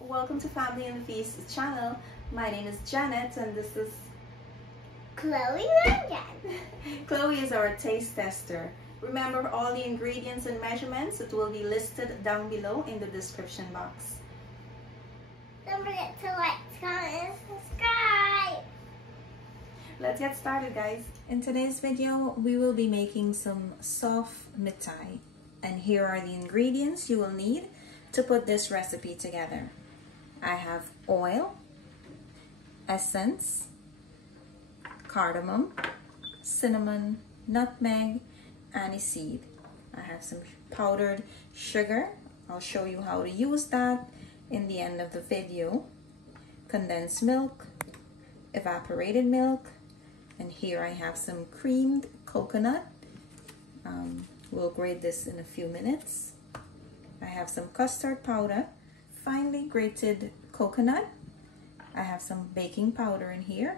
Welcome to Family and the Feast channel. My name is Janet and this is Chloe again. Chloe is our taste tester. Remember all the ingredients and measurements, it will be listed down below in the description box. Don't forget to like, comment, and subscribe. Let's get started, guys. In today's video, we will be making some soft mithai. And here are the ingredients you will need to put this recipe together. I have oil, essence, cardamom, cinnamon, nutmeg, anise seed. I have some powdered sugar. I'll show you how to use that in the end of the video. Condensed milk, evaporated milk, and here I have some creamed coconut. We'll grate this in a few minutes. I have some custard powder, finely grated coconut. I have some baking powder in here,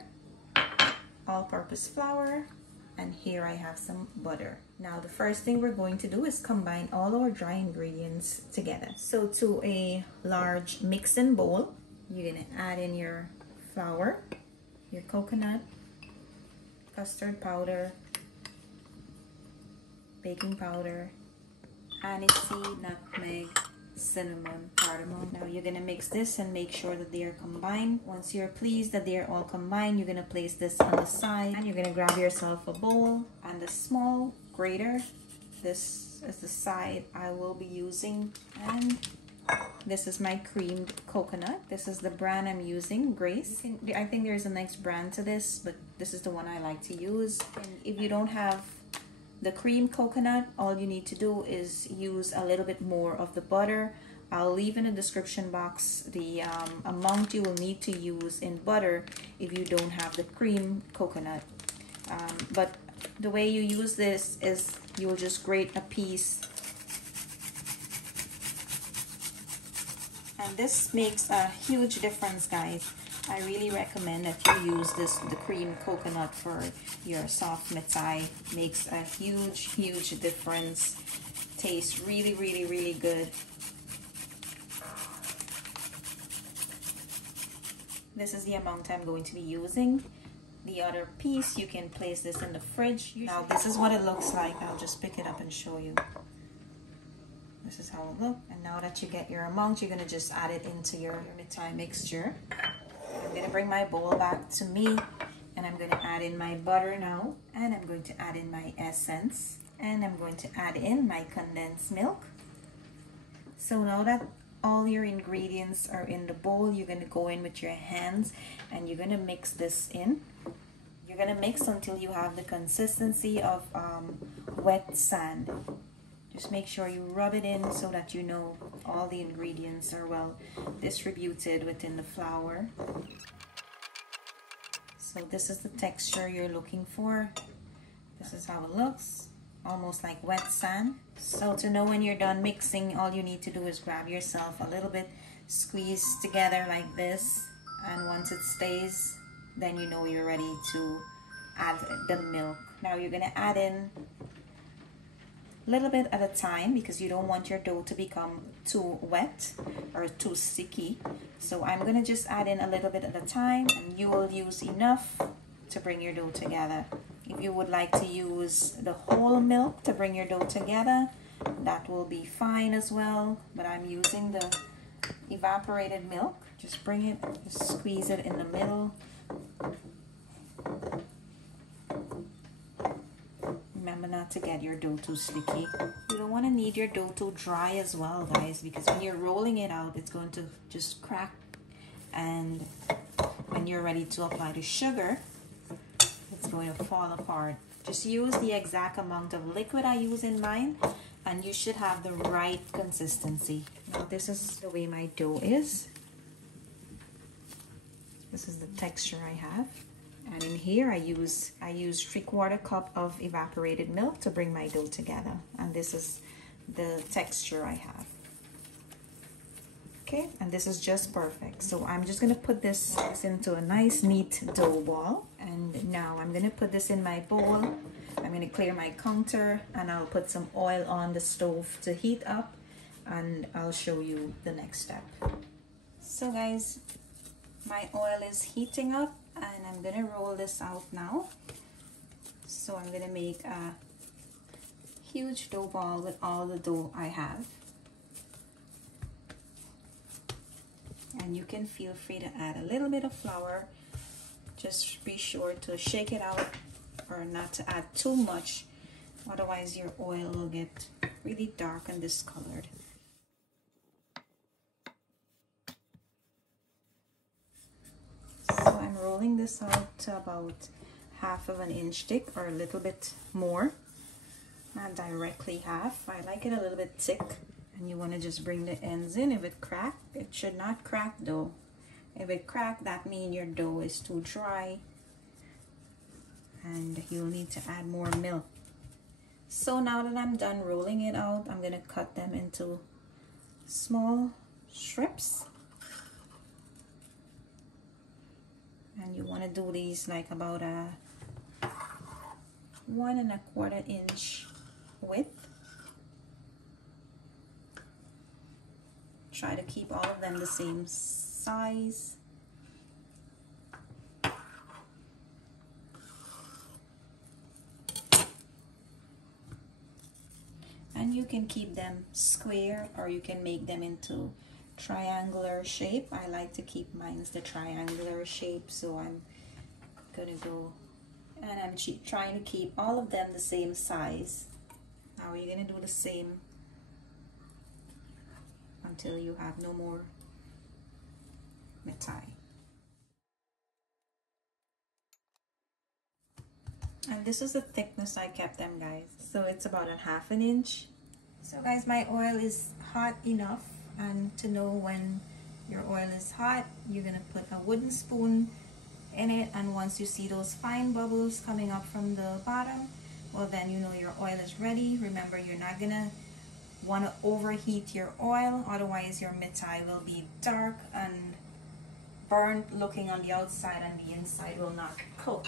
all-purpose flour, and here I have some butter. Now the first thing we're going to do is combine all our dry ingredients together. So to a large mixing bowl, you're gonna add in your flour, your coconut, custard powder, baking powder, anise seed, nutmeg, cinnamon, cardamom. Now you're gonna mix this and make sure that they are combined. Once you're pleased that they are all combined, you're gonna place this on the side and you're gonna grab yourself a bowl and a small grater. This is the side I will be using, and this is my creamed coconut. This is the brand I'm using, Grace. I think there's a next brand to this, but this is the one I like to use. And if you don't have the cream coconut, all you need to do is use a little bit more of the butter. I'll leave in the description box the amount you will need to use in butter if you don't have the cream coconut. But the way you use this is you'll just grate a piece. And this makes a huge difference, guys. I really recommend that you use the cream coconut for your soft mithai. Makes a huge difference. Tastes really good. This is the amount I'm going to be using. The other piece, you can place this in the fridge. Now this is what it looks like. I'll just pick it up and show you. This is how it looks. And now that you get your amount, you're gonna just add it into your mithai mixture. I'm going to bring my bowl back to me, and I'm going to add in my butter now, and I'm going to add in my essence, and I'm going to add in my condensed milk. So now that all your ingredients are in the bowl, you're going to go in with your hands and you're going to mix this in. You're going to mix until you have the consistency of wet sand. Just make sure you rub it in so that you know all the ingredients are well distributed within the flour. So this is the texture you're looking for. This is how it looks, almost like wet sand. So to know when you're done mixing, all you need to do is grab yourself a little bit, squeeze together like this, and once it stays, then you know you're ready to add the milk. Now you're gonna add in little bit at a time because you don't want your dough to become too wet or too sticky. So I'm gonna just add in a little bit at a time, and you will use enough to bring your dough together. If you would like to use the whole milk to bring your dough together, that will be fine as well, but I'm using the evaporated milk. Just bring it, just squeeze it in the middle. Remember not to get your dough too sticky. You don't want to knead your dough too dry as well, guys, because when you're rolling it out, it's going to just crack. And when you're ready to apply the sugar, it's going to fall apart. Just use the exact amount of liquid I use in mine, and you should have the right consistency. Now this is the way my dough is. This is the texture I have. And in here I use 3/4 cup of evaporated milk to bring my dough together. And this is the texture I have. Okay, and this is just perfect. So I'm just gonna put this into a nice neat dough ball. And now I'm gonna put this in my bowl. I'm gonna clear my counter, and I'll put some oil on the stove to heat up, and I'll show you the next step. So guys, my oil is heating up and I'm gonna roll this out now. So I'm gonna make a huge dough ball with all the dough I have. And you can feel free to add a little bit of flour. Just be sure to shake it out or not to add too much, otherwise your oil will get really dark and discolored. So I'm rolling this out to about 1/2 of an inch thick or a little bit more, not directly half. I like it a little bit thick, and you want to just bring the ends in. If it cracked, it should not crack though. If it cracked, that means your dough is too dry and you'll need to add more milk. So now that I'm done rolling it out, I'm gonna cut them into small strips. And you want to do these like about a 1 1/4 inch width. Try to keep all of them the same size. And you can keep them square or you can make them into triangular shape. I like to keep mine the triangular shape, so I'm gonna go and I'm trying to keep all of them the same size. Now you're gonna do the same until you have no more Mithai. And this is the thickness I kept them, guys. So it's about a 1/2 inch. So guys, my oil is hot enough, and to know when your oil is hot, you're gonna put a wooden spoon in it, and once you see those fine bubbles coming up from the bottom, well then you know your oil is ready. Remember, you're not gonna want to overheat your oil, otherwise your Mithai will be dark and burnt looking on the outside and the inside will not cook.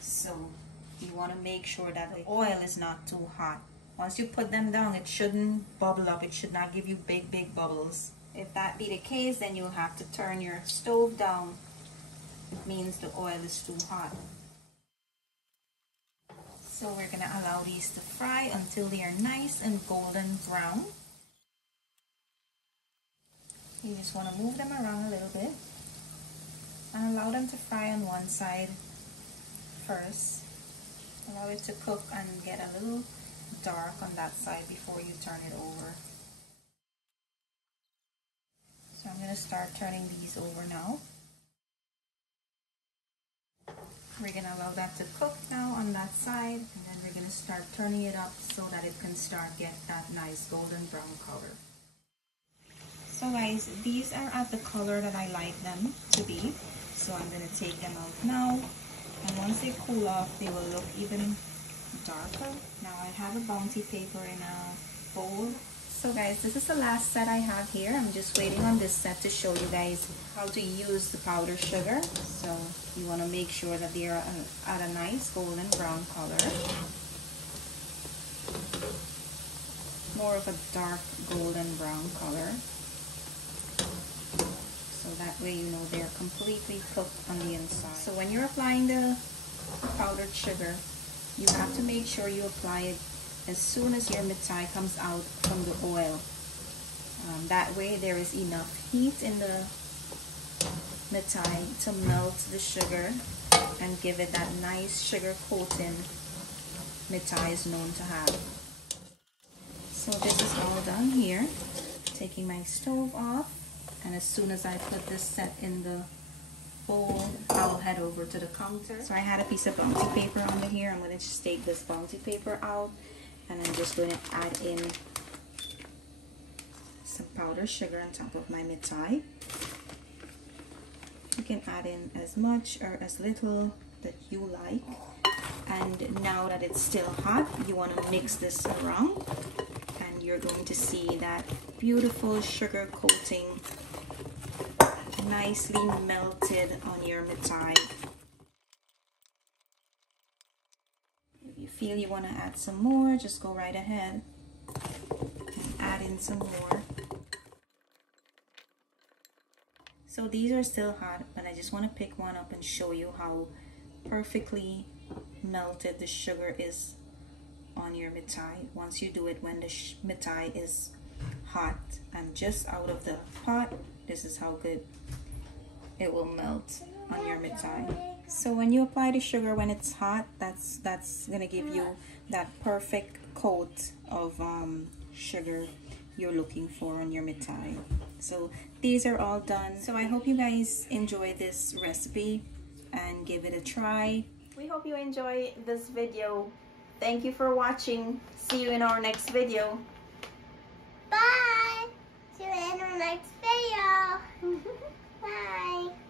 So you want to make sure that the oil is not too hot. Once you put them down, it shouldn't bubble up. It should not give you big bubbles. If that be the case, then you'll have to turn your stove down. It means the oil is too hot. So we're going to allow these to fry until they are nice and golden brown. You just want to move them around a little bit and allow them to fry on one side first. Allow it to cook and get a little dark on that side before you turn it over. So I'm going to start turning these over now. We're going to allow that to cook now on that side, and then we're going to start turning it up so that it can start get that nice golden brown color. So guys, these are at the color that I like them to be. So I'm going to take them out now, and once they cool off, they will look even darker. Now I have a bounty paper in a bowl. So guys, this is the last set I have here. I'm just waiting on this set to show you guys how to use the powdered sugar. So you want to make sure that they are at a nice golden brown color. More of a dark golden brown color. So that way you know they're completely cooked on the inside. So when you're applying the powdered sugar, you have to make sure you apply it as soon as your Mithai comes out from the oil. That way there is enough heat in the Mithai to melt the sugar and give it that nice sugar coating Mithai is known to have. So this is all done here. Taking my stove off, and as soon as I put this set in the bowl, I'll head over to the counter. So I had a piece of bounty paper under here. I'm going to just take this bounty paper out, and I'm just going to add in some powdered sugar on top of my Mithai. You can add in as much or as little that you like. And now that it's still hot, you want to mix this around, and you're going to see that beautiful sugar coating nicely melted on your Mithai. If you feel you want to add some more, just go right ahead and add in some more. So these are still hot, but I just want to pick one up and show you how perfectly melted the sugar is on your mithai. Once you do it when the mithai is hot and just out of the pot, this is how good it will melt on your mithai. So when you apply the sugar when it's hot, that's gonna give you that perfect coat of sugar you're looking for on your mithai. So these are all done. So I hope you guys enjoy this recipe and give it a try. We hope you enjoy this video. Thank you for watching. See you in our next video. Bye. See you in our next video. Bye.